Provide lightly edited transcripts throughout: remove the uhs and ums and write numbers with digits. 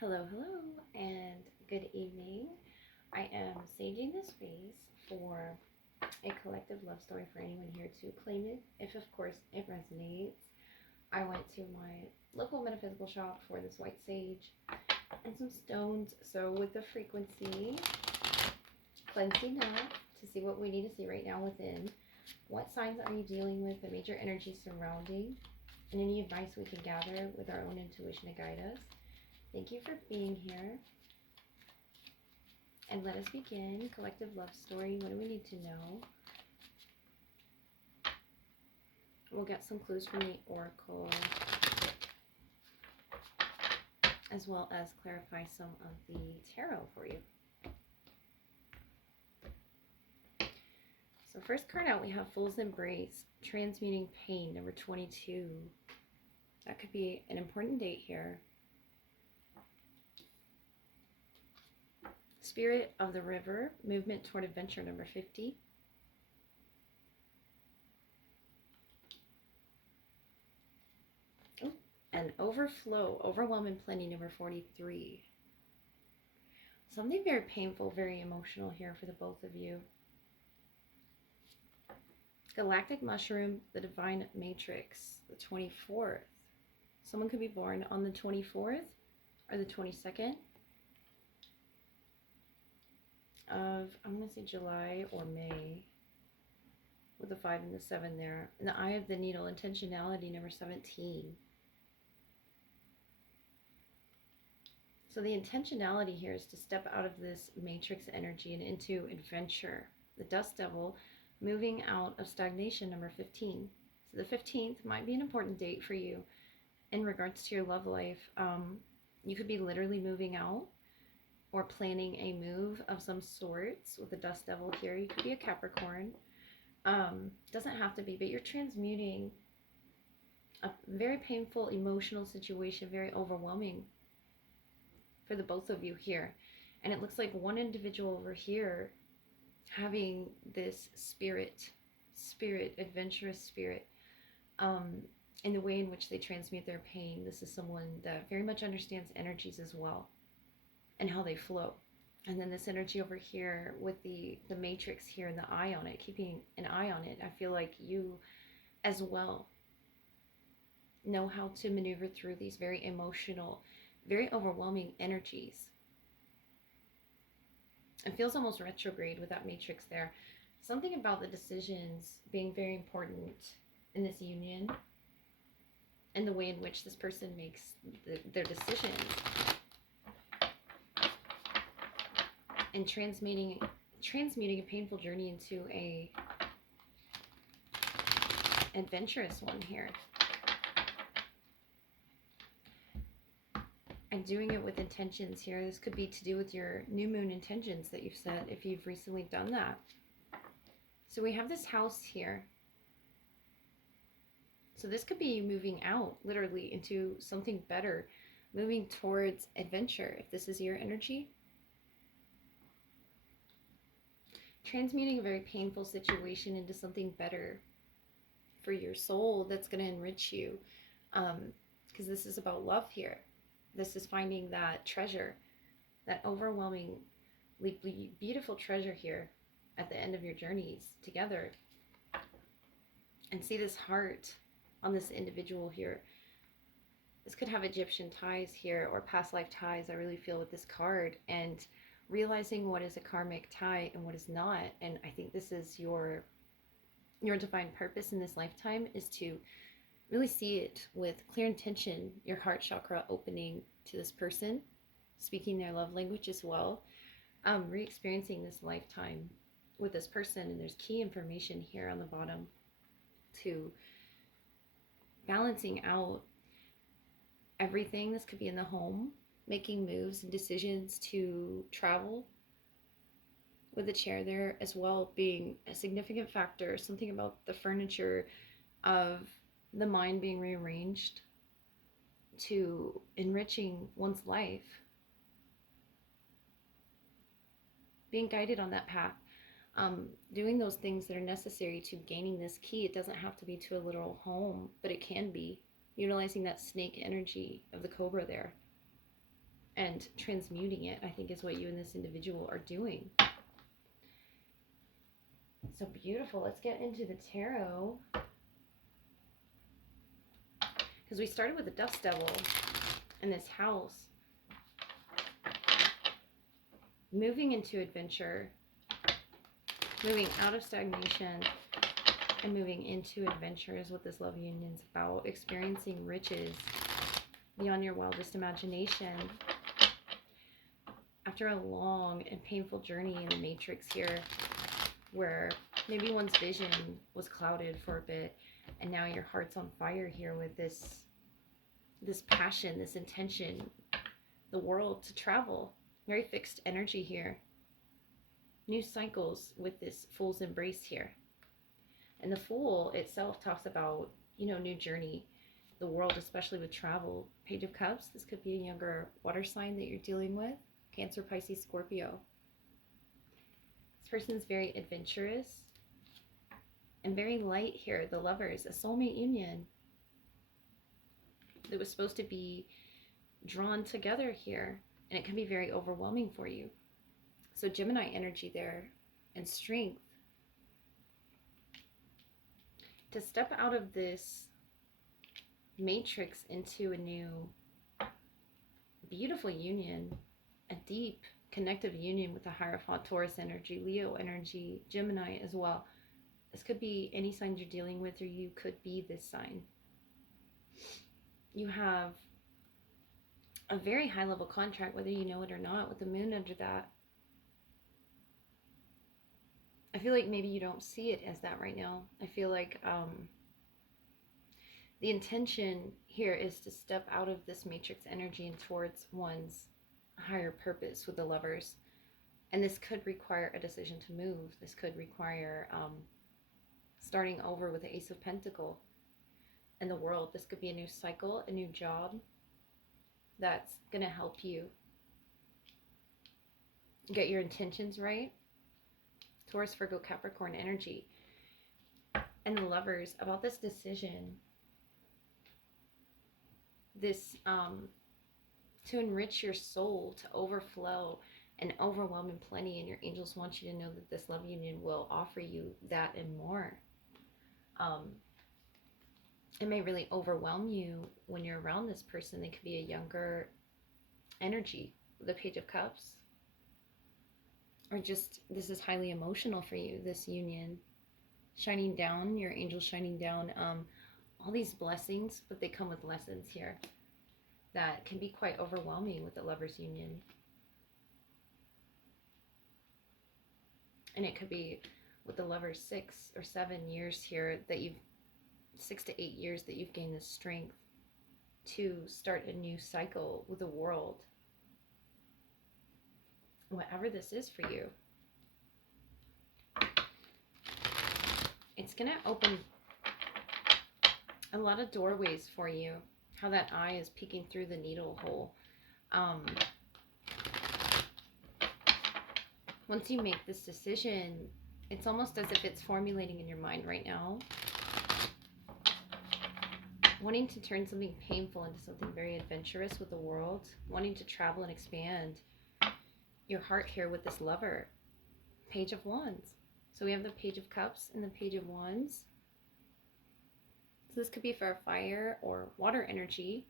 Hello, hello, and good evening. I am saging this space for a collective love story for anyone here to claim it, if of course it resonates. I went to my local metaphysical shop for this white sage and some stones. So, with the frequency cleansed enough to see what we need to see right now within, what signs are you dealing with, the major energy surrounding, and any advice we can gather with our own intuition to guide us. Thank you for being here. And let us begin. Collective love story. What do we need to know? We'll get some clues from the oracle, as well as clarify some of the tarot for you. So first card out, we have Fool's Embrace, Transmuting Pain, number 22. That could be an important date here. Spirit of the River, Movement Toward Adventure, number 50. Oh, and Overflow, Overwhelm and Plenty, number 43. Something very painful, very emotional here for the both of you. Galactic Mushroom, the Divine Matrix, the 24th. Someone could be born on the 24th or the 22nd of, I'm going to say July or May, with the 5 and the 7 there. In the Eye of the Needle, Intentionality, number 17. So the intentionality here is to step out of this matrix energy and into adventure. The Dust Devil, moving out of stagnation, number 15. So the 15th might be an important date for you in regards to your love life. You could be literally moving out or planning a move of some sorts with the Dust Devil here. You could be a Capricorn. Doesn't have to be, but you're transmuting a very painful emotional situation, very overwhelming for the both of you here. And it looks like one individual over here having this spirit, adventurous spirit, in the way in which they transmute their pain. This is someone that very much understands energies as well and how they flow. And then this energy over here with the matrix here and the eye on it, keeping an eye on it. I feel like you as well know how to maneuver through these very emotional, very overwhelming energies. It feels almost retrograde with that matrix there. Something about the decisions being very important in this union and the way in which this person makes their decisions, and transmuting a painful journey into a adventurous one here. And doing it with intentions here. This could be to do with your new moon intentions that you've set if you've recently done that. So we have this house here. So this could be you moving out literally into something better, moving towards adventure if this is your energy. Transmuting a very painful situation into something better for your soul that's going to enrich you. Because this is about love here. This is finding that treasure, that overwhelmingly beautiful treasure here at the end of your journeys together. And see this heart on this individual here. This could have Egyptian ties here or past life ties, I really feel, with this card. And realizing what is a karmic tie and what is not. And I think this is your divine purpose in this lifetime, is to really see it with clear intention, your heart chakra opening to this person, speaking their love language as well, re-experiencing this lifetime with this person. And there's key information here on the bottom to balancing out everything. This could be in the home, making moves and decisions to travel, with the chair there as well being a significant factor. Something about the furniture of the mind being rearranged to enriching one's life, being guided on that path, doing those things that are necessary to gaining this key. It doesn't have to be to a literal home, but it can be utilizing that snake energy of the cobra there. and transmuting it, I think, is what you and this individual are doing. So beautiful. Let's get into the tarot. Because we started with the Dust Devil in this house. Moving into adventure. Moving out of stagnation. And moving into adventure is what this love union is about. Experiencing riches beyond your wildest imagination. After a long and painful journey in the matrix here, where maybe one's vision was clouded for a bit, and now your heart's on fire here with this passion, this intention, the world to travel. Very fixed energy here. New cycles with this Fool's Embrace here. And the Fool itself talks about, new journey, the world, especially with travel. Page of Cups, this could be a younger water sign that you're dealing with. Cancer, Pisces, Scorpio. This person is very adventurous and very light here. The Lovers, a soulmate union that was supposed to be drawn together here, and it can be very overwhelming for you. So Gemini energy there, and strength to step out of this matrix into a new beautiful union, a deep connective union with the Hierophant, Taurus energy, Leo energy, Gemini as well. This could be any sign you're dealing with, or you could be this sign. You have a very high level contract, whether you know it or not, with the moon under that. I feel like maybe you don't see it as that right now. I feel like the intention here is to step out of this matrix energy and towards one's higher purpose with the Lovers. And this could require a decision to move. This could require starting over with the Ace of Pentacles and the World. This could be a new cycle, a new job that's going to help you get your intentions right. Taurus, Virgo, Capricorn energy. And the Lovers, about this decision, this to enrich your soul, to overflow and overwhelm in plenty, and your angels want you to know that this love union will offer you that and more. It may really overwhelm you when you're around this person. They could be a younger energy, the Page of Cups, or just this is highly emotional for you, this union shining down, your angels shining down, all these blessings, but they come with lessons here that can be quite overwhelming with the Lovers union. And it could be with the Lovers 6 or 7 years here, that you've 6 to 8 years that you've gained the strength to start a new cycle with the world. Whatever this is for you, it's going to open a lot of doorways for you. How that eye is peeking through the needle hole. Once you make this decision, it's almost as if it's formulating in your mind right now. Wanting to turn something painful into something very adventurous with the world. Wanting to travel and expand your heart here with this Lover. Page of Wands. So we have the Page of Cups and the Page of Wands. So this could be for a fire or water energy.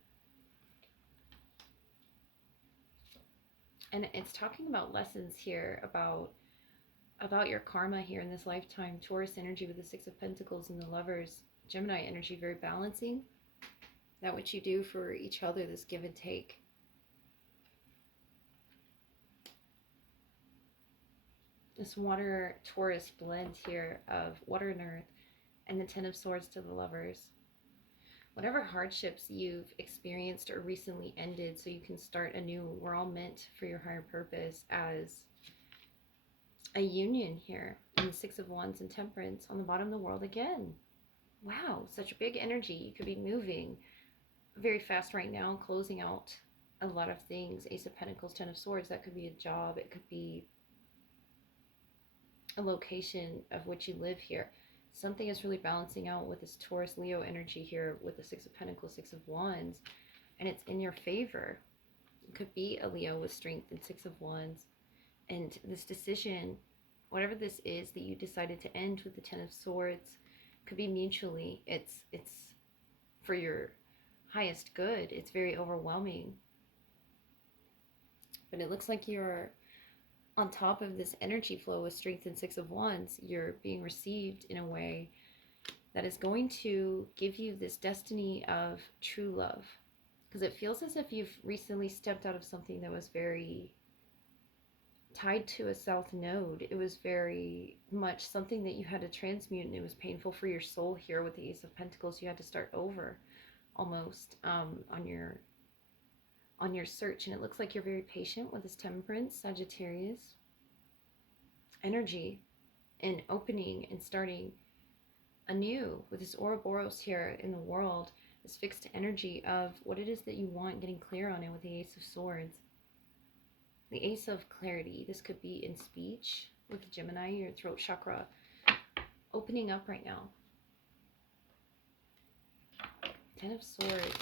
And it's talking about lessons here, about your karma here in this lifetime. Taurus energy with the Six of Pentacles and the Lovers. Gemini energy, very balancing. That what you do for each other, this give and take. This water Taurus blend here of water and earth, and the Ten of Swords to the Lovers. Whatever hardships you've experienced or recently ended, so you can start anew. We're all meant for your higher purpose as a union here. And the Six of Wands and Temperance on the bottom of the World again. Wow, such a big energy. You could be moving very fast right now, closing out a lot of things. Ace of Pentacles, Ten of Swords. That could be a job. It could be a location of which you live here. Something is really balancing out with this Taurus Leo energy here with the Six of Pentacles, Six of Wands, and it's in your favor. It could be a Leo with strength and Six of Wands. And this decision, whatever this is that you decided to end with the Ten of Swords, could be mutually. It's for your highest good. It's very overwhelming. But it looks like you're on top of this energy flow with strength and Six of Wands. You're being received in a way that is going to give you this destiny of true love. Because it feels as if you've recently stepped out of something that was very tied to a south node. It was very much something that you had to transmute, and it was painful for your soul here with the Ace of Pentacles. You had to start over almost on your search. And it looks like you're very patient with this Temperance, Sagittarius energy, and opening and starting anew with this Ouroboros here in the world, this fixed energy of what it is that you want, getting clear on it with the Ace of Swords. The Ace of Clarity. This could be in speech with Gemini, your throat chakra opening up right now. Ten of Swords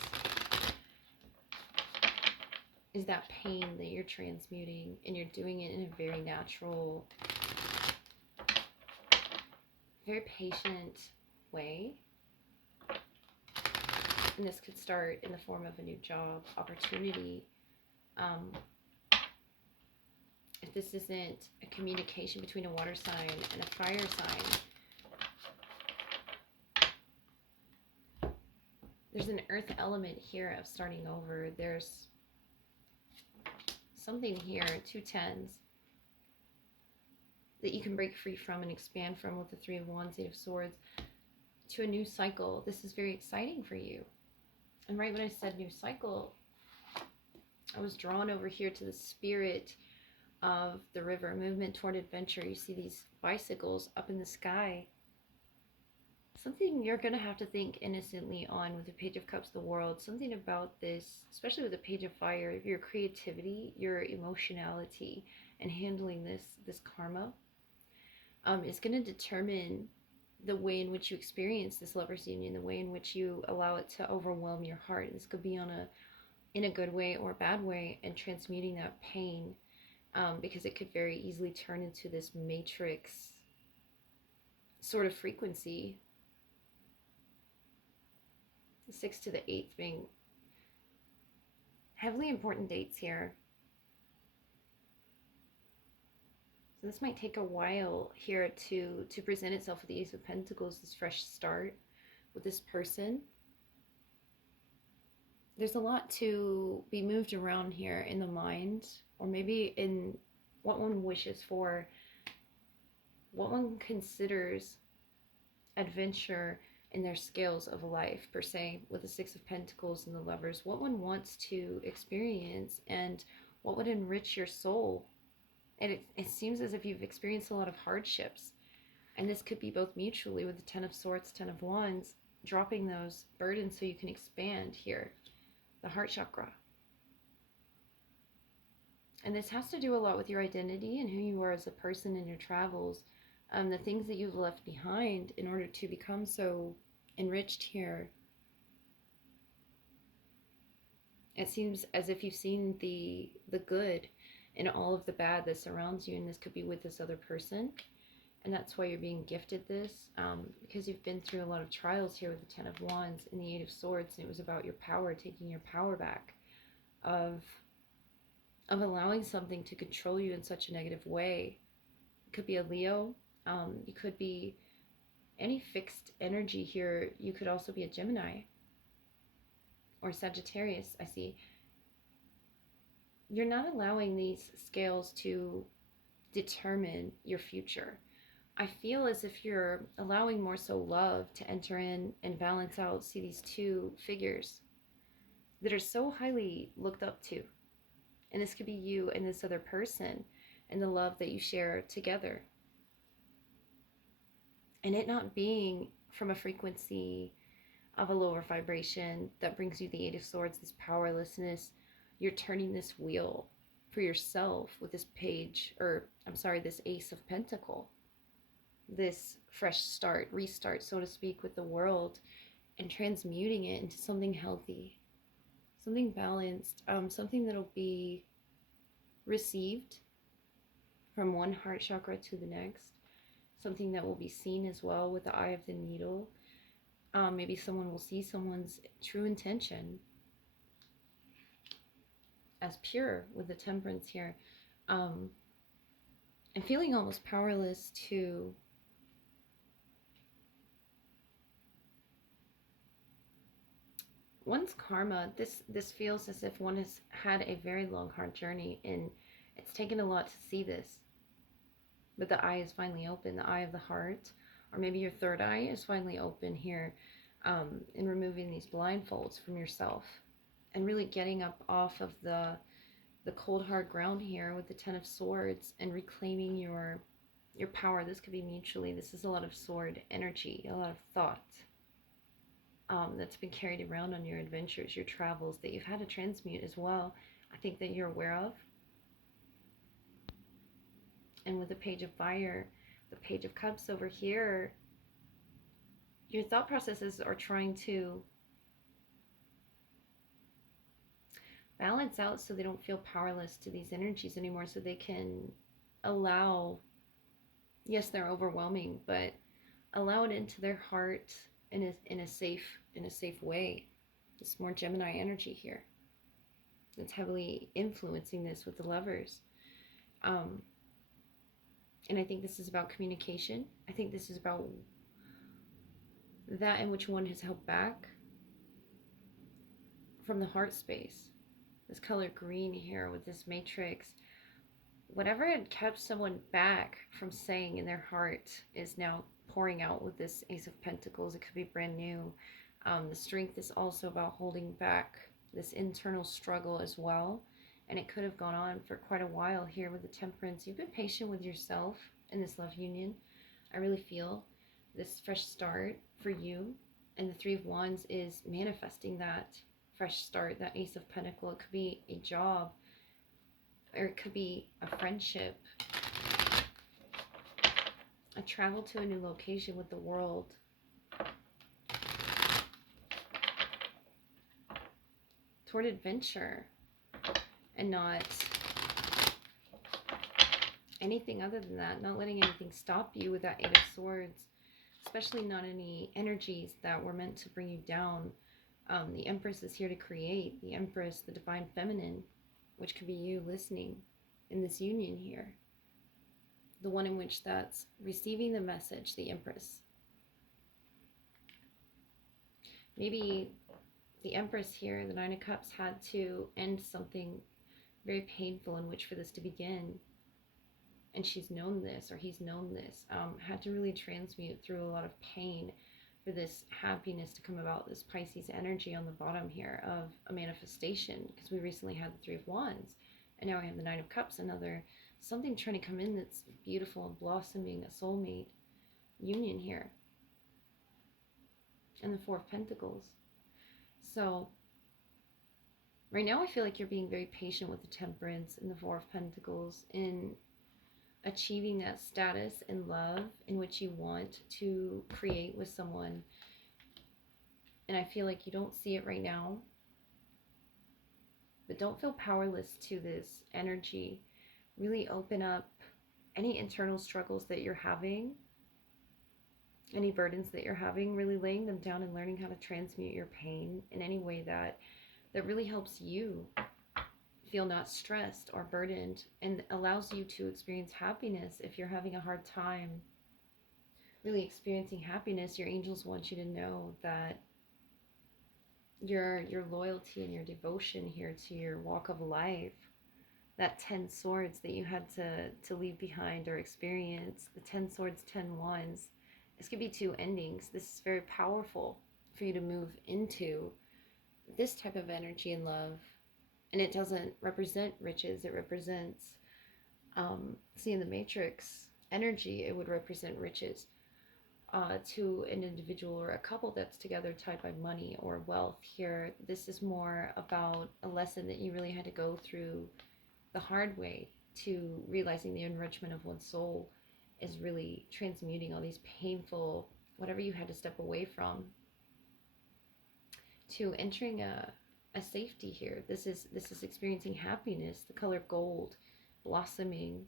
is that pain that you're transmuting, and you're doing it in a very natural, very patient way. And this could start in the form of a new job opportunity. If this isn't a communication between a water sign and a fire sign, there's an earth element here of starting over. There's something here, 2 tens, that you can break free from and expand from with the Three of Wands, Eight of Swords, to a new cycle. This is very exciting for you. And right when I said new cycle, I was drawn over here to the spirit of the river, movement toward adventure. You see these bicycles up in the sky. Something you're going to have to think innocently on with the Page of Cups, the world. Something about this, especially with the Page of Fire, your creativity, your emotionality, and handling this karma is going to determine the way in which you experience this lover's union, the way in which you allow it to overwhelm your heart. This could be in a good way or a bad way, and transmuting that pain, because it could very easily turn into this matrix sort of frequency. The 6th to the 8th being heavily important dates here. So this might take a while here to present itself with the Ace of Pentacles, this fresh start with this person. There's a lot to be moved around here in the mind, or maybe in what one wishes for, what one considers adventure in their scales of life, per se, with the Six of Pentacles and the Lovers, what one wants to experience and what would enrich your soul. And it seems as if you've experienced a lot of hardships, and this could be both mutually with the Ten of Swords, Ten of Wands, dropping those burdens so you can expand here, the heart chakra. And this has to do a lot with your identity and who you are as a person in your travels, the things that you've left behind in order to become so enriched here. It seems as if you've seen the good in all of the bad that surrounds you, and this could be with this other person. And that's why you're being gifted this, because you've been through a lot of trials here with the Ten of Wands and the Eight of Swords, and it was about your power, taking your power back, of allowing something to control you in such a negative way. It could be a Leo. You could be any fixed energy here. You could also be a Gemini or Sagittarius, I see. You're not allowing these scales to determine your future. I feel as if you're allowing more so love to enter in and balance out. See these two figures that are so highly looked up to. And this could be you and this other person and the love that you share together. And it not being from a frequency of a lower vibration that brings you the Eight of Swords, this powerlessness. You're turning this wheel for yourself with this this Ace of Pentacle. This fresh start, restart, so to speak, with the world, and transmuting it into something healthy, something balanced, something that'll be received from one heart chakra to the next, something that will be seen as well with the eye of the needle. Maybe someone will see someone's true intention as pure with the temperance here. And feeling almost powerless to one's karma. This feels as if one has had a very long, hard journey, and it's taken a lot to see this. But the eye is finally open, the eye of the heart, or maybe your third eye is finally open here, in removing these blindfolds from yourself and really getting up off of the cold hard ground here with the Ten of Swords and reclaiming your power. This could be mutually. This is a lot of sword energy, a lot of thought that's been carried around on your adventures, your travels that you've had to transmute as well. I think that you're aware of. And with the Page of Fire, the Page of Cups over here, your thought processes are trying to balance out so they don't feel powerless to these energies anymore, so they can allow, yes, they're overwhelming, but allow it into their heart in a safe way. It's more Gemini energy here. It's heavily influencing this with the Lovers. And I think this is about communication. I think this is about that in which one has held back from the heart space. This color green here with this matrix. Whatever had kept someone back from saying in their heart is now pouring out with this Ace of Pentacles. It could be brand new. The strength is also about holding back this internal struggle as well. And it could have gone on for quite a while here with the Temperance. You've been patient with yourself in this love union. I really feel this fresh start for you. And the Three of Wands is manifesting that fresh start, that Ace of Pentacles. It could be a job, or it could be a friendship, a travel to a new location with the World. Toward adventure and not anything other than that. Not letting anything stop you with that Eight of Swords, especially not any energies that were meant to bring you down. The Empress is here to create. The Empress, the Divine Feminine, which could be you listening in this union here. The one in which that's receiving the message, the Empress. Maybe the Empress here, the Nine of Cups, had to end something very painful in which for this to begin. And she's known this, or he's known this. Had to really transmute through a lot of pain for this happiness to come about. This Pisces energy on the bottom here of a manifestation. Because we recently had the Three of Wands. And now we have the Nine of Cups, another something trying to come in that's beautiful and blossoming, a soulmate union here. And the Four of Pentacles. So right now I feel like you're being very patient with the Temperance and the Four of Pentacles in achieving that status in love in which you want to create with someone. And I feel like you don't see it right now, but don't feel powerless to this energy. Really open up any internal struggles that you're having, any burdens that you're having, really laying them down and learning how to transmute your pain in any way that really helps you feel not stressed or burdened, and allows you to experience happiness. If you're having a hard time really experiencing happiness, your angels want you to know that your loyalty and your devotion here to your walk of life, that 10 swords that you had to leave behind or experience, the 10 swords, 10 wands, this could be two endings. This is very powerful for you to move into this type of energy and love. And it doesn't represent riches. It represents, see, in the matrix energy, it would represent riches to an individual or a couple that's together tied by money or wealth. Here, this is more about a lesson that you really had to go through the hard way to realizing the enrichment of one's soul is really transmuting all these painful, whatever you had to step away from, to entering a a safety here. This is experiencing happiness, the color gold, blossoming,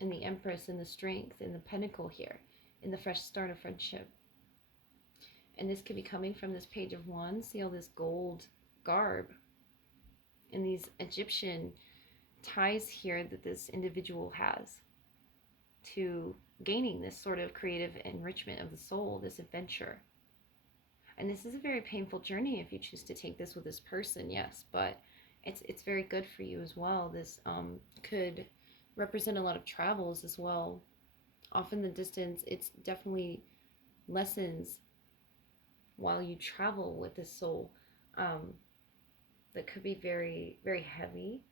in the Empress, in the strength, in the Pentacle here, in the fresh start of friendship. And this could be coming from this Page of Wands. See all this gold garb and these Egyptian ties here that this individual has to gaining this sort of creative enrichment of the soul, this adventure. And this is a very painful journey if you choose to take this with this person, yes, but it's very good for you as well. This could represent a lot of travels as well. Often the distance, it's definitely lessons while you travel with this soul, that could be very, very heavy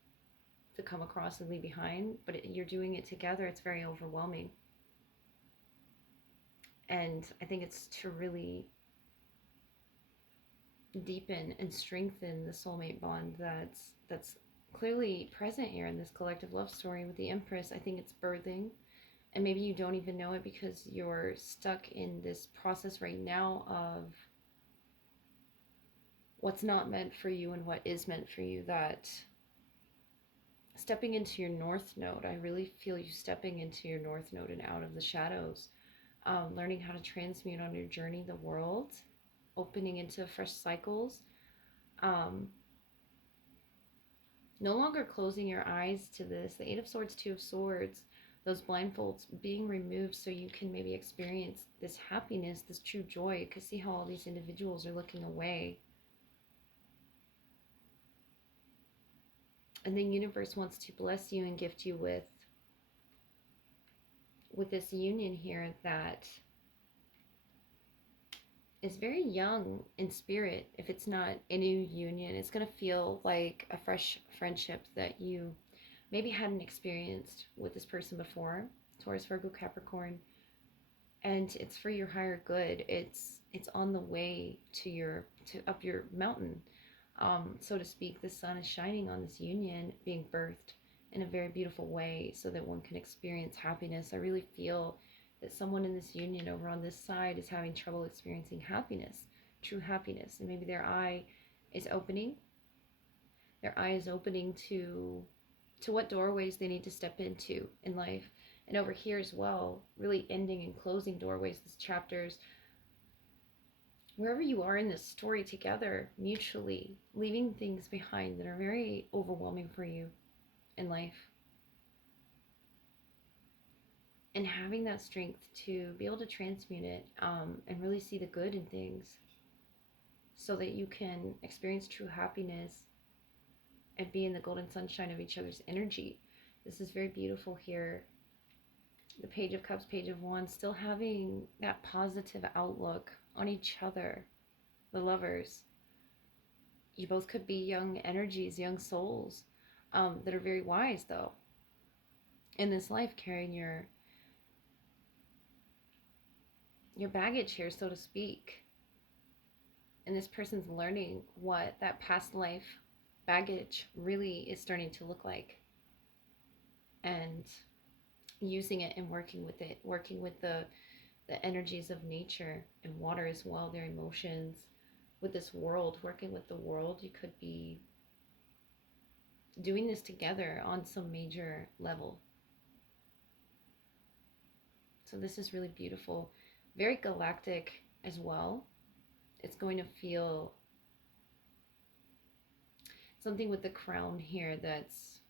to come across and leave behind, but you're doing it together. It's very overwhelming. And I think it's to really deepen and strengthen the soulmate bond that's clearly present here in this collective love story with the Empress. I think it's birthing, and maybe you don't even know it because you're stuck in this process right now of what's not meant for you and what is meant for you. That stepping into your North Node, I really feel you stepping into your North Node and out of the shadows, learning how to transmute on your journey the world, opening into fresh cycles, no longer closing your eyes to this. The Eight of Swords, Two of Swords, those blindfolds being removed so you can maybe experience this happiness, this true joy, because see how all these individuals are looking away. And the universe wants to bless you and gift you with this union here that is very young in spirit. If it's not a new union, it's going to feel like a fresh friendship that you maybe hadn't experienced with this person before. Taurus, Virgo, Capricorn. And it's for your higher good. It's on the way to up your mountain, so to speak. The sun is shining on this union being birthed in a very beautiful way so that one can experience happiness. I really feel that someone in this union over on this side is having trouble experiencing happiness, true happiness. And maybe their eye is opening. Their eye is opening to what doorways they need to step into in life. And over here as well, really ending and closing doorways, these chapters. Wherever you are in this story together, mutually, leaving things behind that are very overwhelming for you in life. And having that strength to be able to transmute it, and really see the good in things so that you can experience true happiness and be in the golden sunshine of each other's energy. This is very beautiful here. The Page of Cups, Page of Wands, still having that positive outlook on each other, the lovers. You both could be young energies, young souls, that are very wise, though, in this life, carrying your baggage here, so to speak. And this person's learning what that past life baggage really is starting to look like, and using it and working with it, working with the energies of nature and water as well, their emotions, with this world, working with the world. You could be doing this together on some major level. So this is really beautiful, very galactic as well. It's going to feel something with the crown here, that's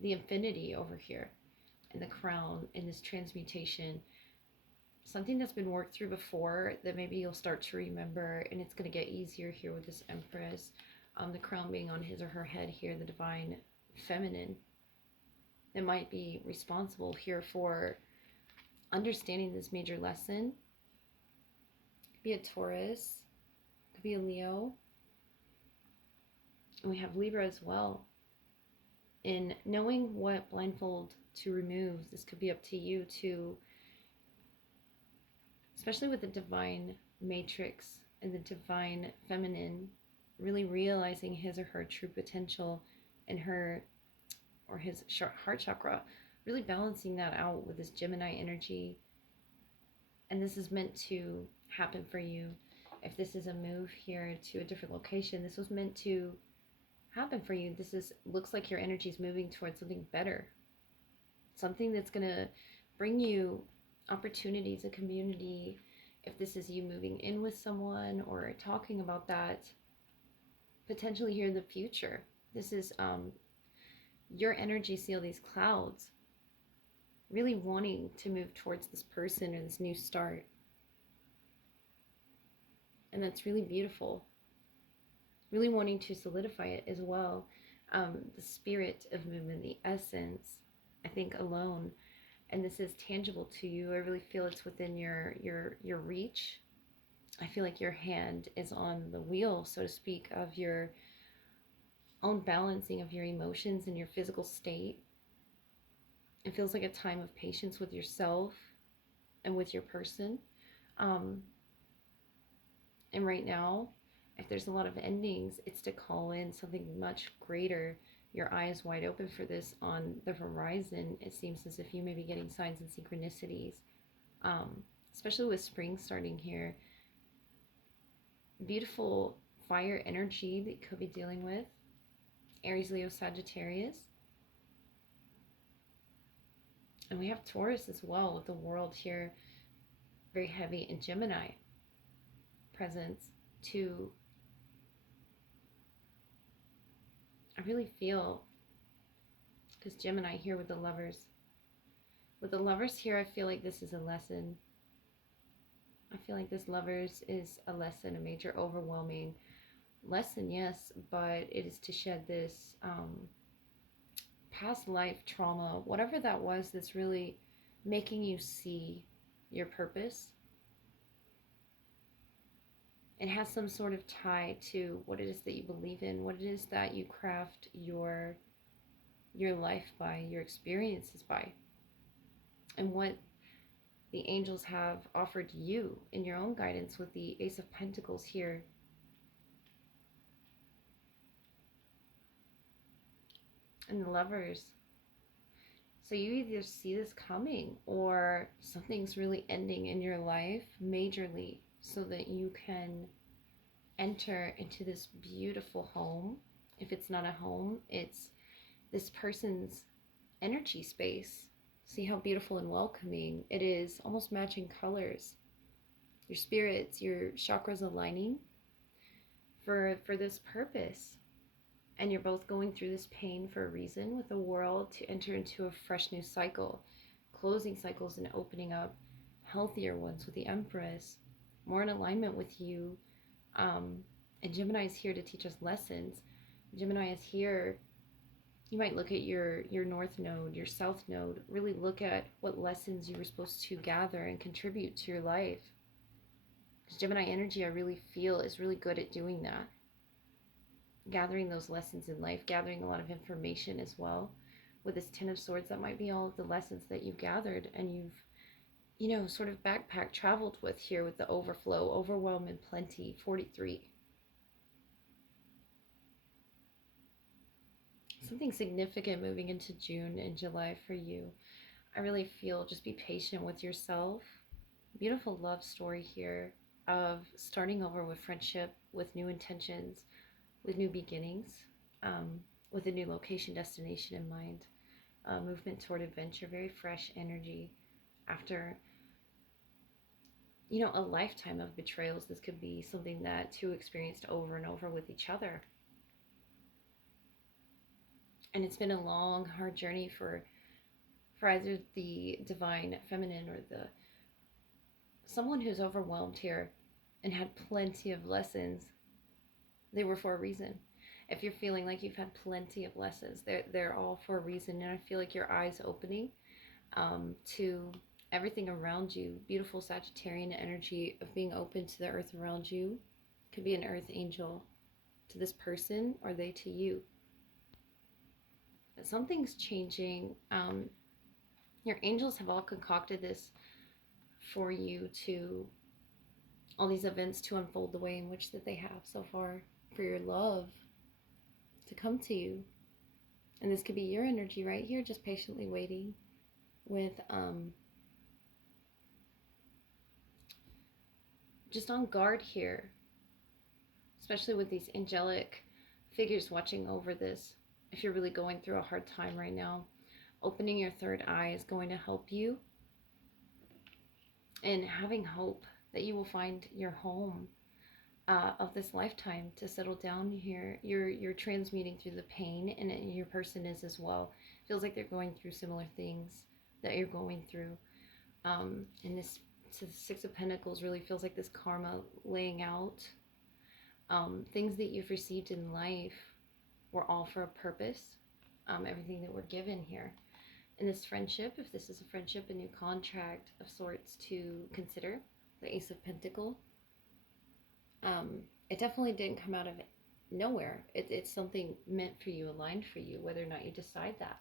the infinity over here, and the crown in this transmutation, something that's been worked through before that maybe you'll start to remember, and it's going to get easier here with this Empress. The crown being on his or her head here, the divine feminine that might be responsible here for understanding this major lesson. Could be a Taurus, could be a Leo, and we have Libra as well. In knowing what blindfold to remove, this could be up to you to, especially with the divine matrix and the divine feminine, really realizing his or her true potential and her or his heart chakra, really balancing that out with this Gemini energy. And this is meant to happen for you If this is a move here to a different location, this was meant to happen for you. Looks like your energy is moving towards something better, something that's going to bring you opportunities, a community. If this is you moving in with someone or talking about that, potentially here in the future, this is your energy seal, these clouds, really wanting to move towards this person or this new start. And that's really beautiful. Really wanting to solidify it as well. The spirit of movement, the essence, I think alone, and this is tangible to you. I really feel it's within your reach. I feel like your hand is on the wheel, so to speak, of your own balancing of your emotions and your physical state. It feels like a time of patience with yourself and with your person. And right now, if there's a lot of endings, it's to call in something much greater. Your eyes wide open for this on the horizon. It seems as if you may be getting signs and synchronicities, especially with spring starting here. Beautiful fire energy that you could be dealing with. Aries, Leo, Sagittarius. And we have Taurus as well with the world here, very heavy in Gemini presence too. I really feel, because Gemini here with the lovers. With the lovers here, I feel like this is a lesson. I feel like this lovers is a lesson, a major overwhelming lesson, yes, but it is to shed this past life trauma, whatever that was, that's really making you see your purpose. It has some sort of tie to what it is that you believe in, what it is that you craft your life by, your experiences by, and what the angels have offered you in your own guidance with the Ace of Pentacles here. And the lovers. So you either see this coming or something's really ending in your life majorly so that you can enter into this beautiful home. If it's not a home, it's this person's energy space. See how beautiful and welcoming it is, almost matching colors. Your spirits, your chakras aligning for this purpose. And you're both going through this pain for a reason with the world to enter into a fresh new cycle, closing cycles and opening up healthier ones with the Empress, more in alignment with you. And Gemini is here to teach us lessons. Gemini is here. You might look at your North Node, your South Node, really look at what lessons you were supposed to gather and contribute to your life. Because Gemini energy, I really feel, is really good at doing that. Gathering those lessons in life, gathering a lot of information as well. With this Ten of Swords, that might be all of the lessons that you've gathered and you've, sort of backpack traveled with here with the overflow, overwhelm, and plenty. 43. Something significant moving into June and July for you. I really feel just be patient with yourself. Beautiful love story here of starting over with friendship, with new intentions, with new beginnings, with a new location, destination in mind. Movement toward adventure, very fresh energy after a lifetime of betrayals. This could be something that two experienced over and over with each other. And it's been a long, hard journey for either the divine feminine or the someone who's overwhelmed here and had plenty of lessons. They were for a reason. If you're feeling like you've had plenty of lessons, they're all for a reason. And I feel like your eyes opening to everything around you. Beautiful Sagittarian energy of being open to the earth around you. Could be an earth angel to this person or they to you. But something's changing. Your angels have all concocted this for you to, all these events to unfold the way in which that they have so far, for your love to come to you. And this could be your energy right here, just patiently waiting with just on guard here, especially with these angelic figures watching over this. If you're really going through a hard time right now, opening your third eye is going to help you, and having hope that you will find your home of this lifetime to settle down here. You're transmuting through the pain, and your person is as well. Feels like they're going through similar things that you're going through. And this, so the Six of Pentacles really feels like this karma laying out. Things that you've received in life were all for a purpose. Everything that we're given here. In this friendship, if this is a friendship, a new contract of sorts to consider, the Ace of Pentacles. It definitely didn't come out of nowhere. It's something meant for you, aligned for you, whether or not you decide that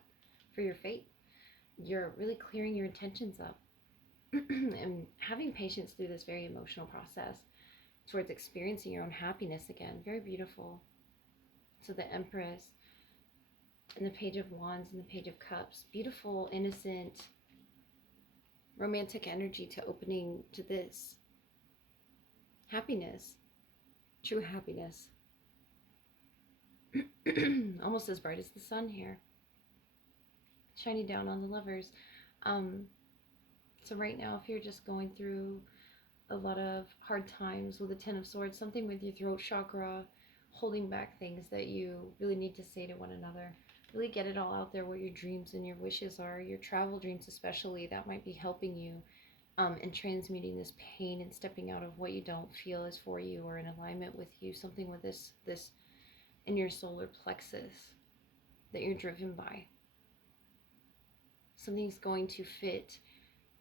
for your fate. You're really clearing your intentions up and having patience through this very emotional process towards experiencing your own happiness again. Very beautiful. So the Empress and the Page of Wands and the Page of Cups. Beautiful, innocent, romantic energy to opening to this happiness. True happiness. Almost as bright as the sun here. Shining down on the lovers. So right now, if you're just going through a lot of hard times with the Ten of Swords, something with your throat chakra, holding back things that you really need to say to one another. Really get it all out there, what your dreams and your wishes are, your travel dreams especially, that might be helping you in transmuting this pain and stepping out of what you don't feel is for you or in alignment with you. Something with this in your solar plexus that you're driven by. Something's going to fit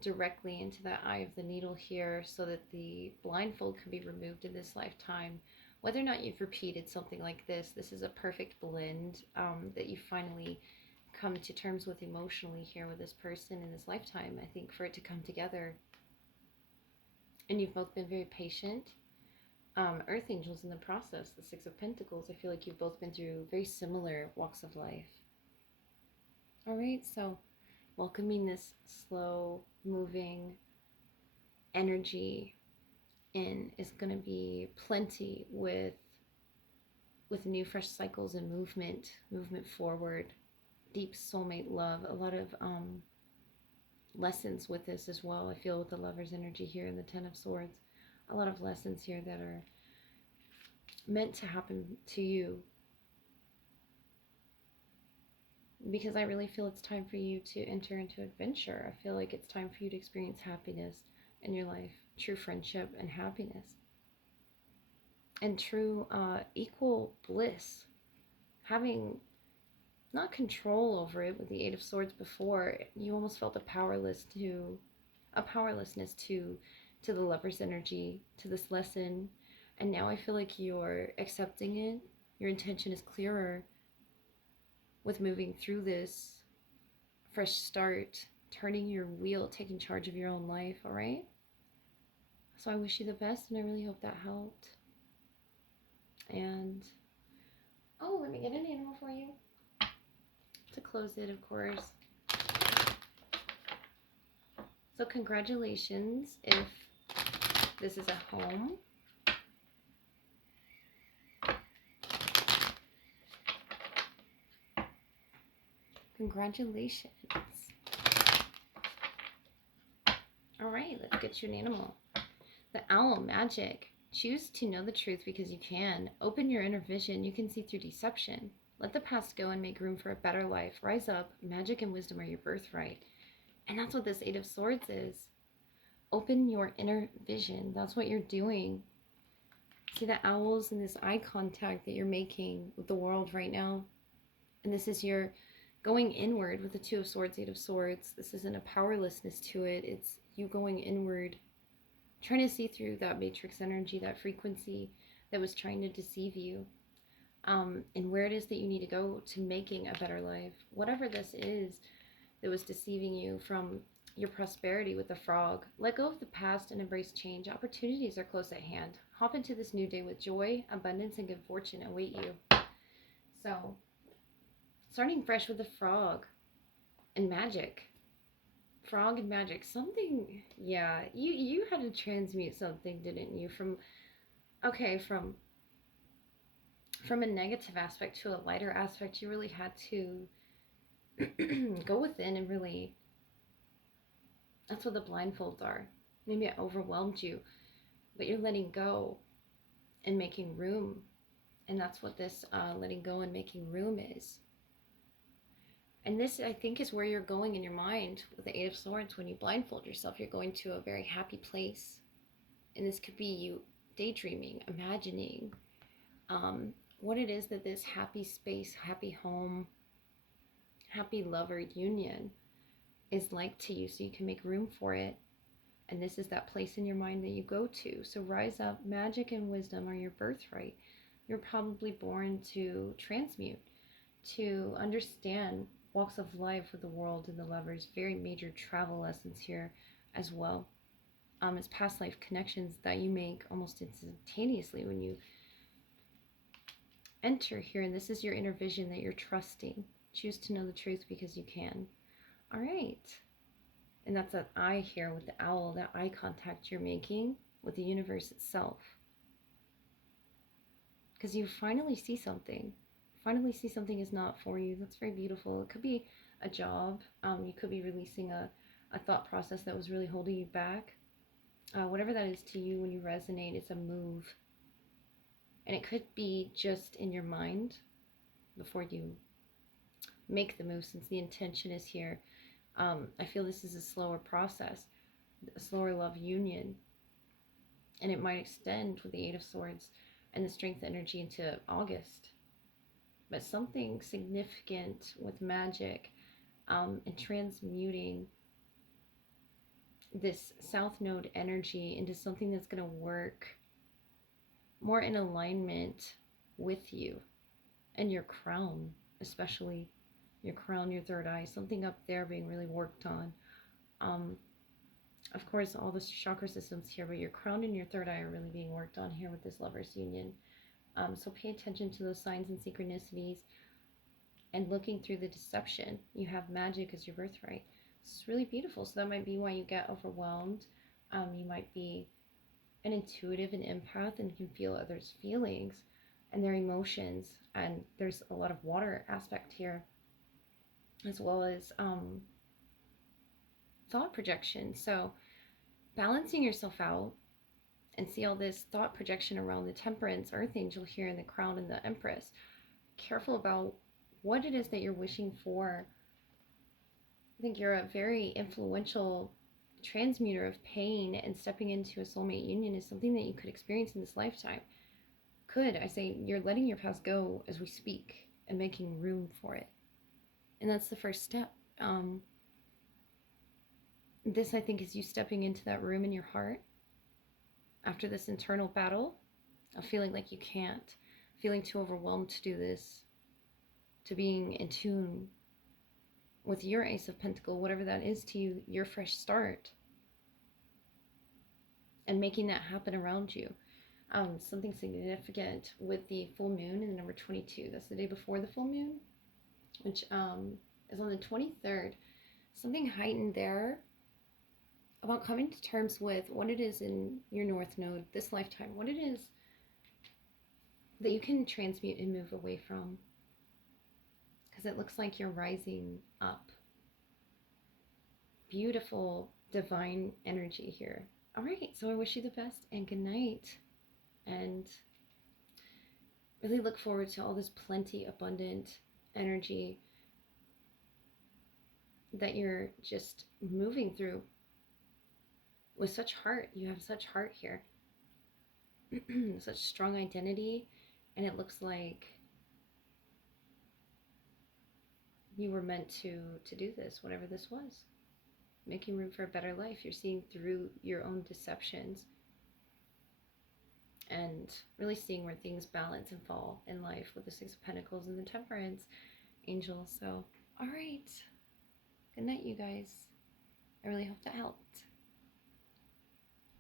directly into that eye of the needle here so that the blindfold can be removed in this lifetime. Whether or not you've repeated something like this is a perfect blend that you finally come to terms with emotionally here with this person in this lifetime. I think for it to come together. And you've both been very patient. Earth angels in the process, the Six of Pentacles. I feel like you've both been through very similar walks of life. All right, so welcoming this slow moving energy in is going to be plenty with new fresh cycles and movement forward, deep soulmate love, a lot of lessons with this as well. I feel with the Lover's energy here and the Ten of Swords, a lot of lessons here that are meant to happen to you, because I really feel it's time for you to enter into adventure. I feel like it's time for you to experience happiness in your life, true friendship and happiness, and true equal bliss. Having not control over it with the Eight of Swords before, you almost felt a powerlessness to the Lover's energy, to this lesson, and now I feel like you're accepting it. Your intention is clearer with moving through this fresh start, turning your wheel, taking charge of your own life. All right, so I wish you the best, and I really hope that helped. And let me get an animal for you to close it, of course. So congratulations if this is a home. Congratulations. All right, let's get you an animal. The owl, magic. Choose to know the truth because you can. Open your inner vision. You can see through deception. Let the past go and make room for a better life. Rise up. Magic and wisdom are your birthright. And that's what this Eight of Swords is. Open your inner vision. That's what you're doing. See the owls and this eye contact that you're making with the world right now. And this is your going inward with the Two of Swords, Eight of Swords. This isn't a powerlessness to it. It's you going inward, trying to see through that matrix energy, that frequency that was trying to deceive you. And where it is that you need to go to making a better life. Whatever this is that was deceiving you from your prosperity with the frog. Let go of the past and embrace change. Opportunities are close at hand. Hop into this new day with joy, abundance, and good fortune await you. So, starting fresh with the frog and magic. Frog and magic. Something, yeah. You had to transmute something, didn't you? Okay, from a negative aspect to a lighter aspect, you really had to go within and really, that's what the blindfolds are. Maybe it overwhelmed you, but you're letting go and making room. And that's what this letting go and making room is. And this, I think, is where you're going in your mind with the Eight of Swords. When you blindfold yourself, you're going to a very happy place. And this could be you daydreaming, imagining what it is that this happy space, happy home, happy lover union is like to you, so you can make room for it. And this is that place in your mind that you go to. So rise up. Magic and wisdom are your birthright. You're probably born to transmute, to understand walks of life with the world and the lovers. Very major travel lessons here as well. It's past life connections that you make almost instantaneously when you enter here. And this is your inner vision that you're trusting. Choose to know the truth because you can. All right. And that's that eye here with the owl, that eye contact you're making with the universe itself. Because you finally see something. Finally see something is not for you. That's very beautiful. It could be a job. You could be releasing a thought process that was really holding you back. Whatever that is to you, when you resonate, it's a move. And it could be just in your mind before you make the move, since the intention is here. I feel this is a slower process, a slower love union. And it might extend with the Eight of Swords and the Strength energy into August. But something significant with magic and transmuting this South Node energy into something that's going to work more in alignment with you and your crown, especially your crown, your third eye, something up there being really worked on. Of course, all the chakra systems here, but your crown and your third eye are really being worked on here with this lovers union. So pay attention to those signs and synchronicities and looking through the deception. You have magic as your birthright. It's really beautiful. So that might be why you get overwhelmed. You might be an intuitive and empath and can feel others' feelings and their emotions. And there's a lot of water aspect here, as well as thought projection. So balancing yourself out and see all this thought projection around the Temperance, Earth Angel here in the Crown and the Empress. Careful about what it is that you're wishing for. I think you're a very influential transmuter of pain, and stepping into a soulmate union is something that you could experience in this lifetime. I say you're letting your past go as we speak and making room for it. And that's the first step. This, I think, is you stepping into that room in your heart after this internal battle of feeling like you can't, feeling too overwhelmed to do this, to being in tune with your Ace of Pentacles, whatever that is to you, your fresh start, and making that happen around you. Something significant with the full moon in the number 22. That's the day before the full moon, which is on the 23rd. Something heightened there about coming to terms with what it is in your North Node this lifetime, what it is that you can transmute and move away from. Because it looks like you're rising up. Beautiful, divine energy here. All right, so I wish you the best and good night. And really look forward to all this plenty, abundant energy that you're just moving through with such heart. You have such heart here. Such strong identity. And it looks like you were meant to do this, whatever this was. Making room for a better life. You're seeing through your own deceptions and really seeing where things balance and fall in life with the Six of Pentacles and the Temperance Angel. So, all right. Good night, you guys. I really hope that helped.